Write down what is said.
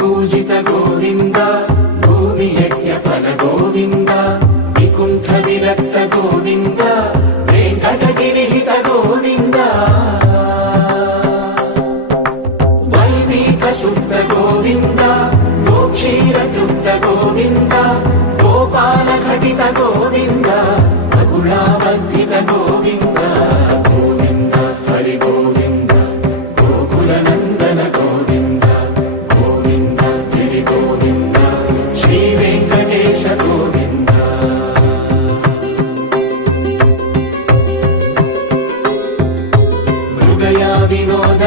पूजित गोविन्द भूमि यज्ञ फल गोविन्द विकुण्ठ विरक्त गोविन्द वेङ्कटगिरिहित गोविन्द वैदिक शुद्ध गोविन्द गोक्षीर तृप्त गोविन्द गोपाल घटित गोविन्द अकुलावर्धित गोविन्द गोविन्द हरि गोविन्द गोकुलनन्दन गोविन्द गोविन्द गिरि गोविन्द श्री वेङ्कटेश गोविन्द मृगया विनोद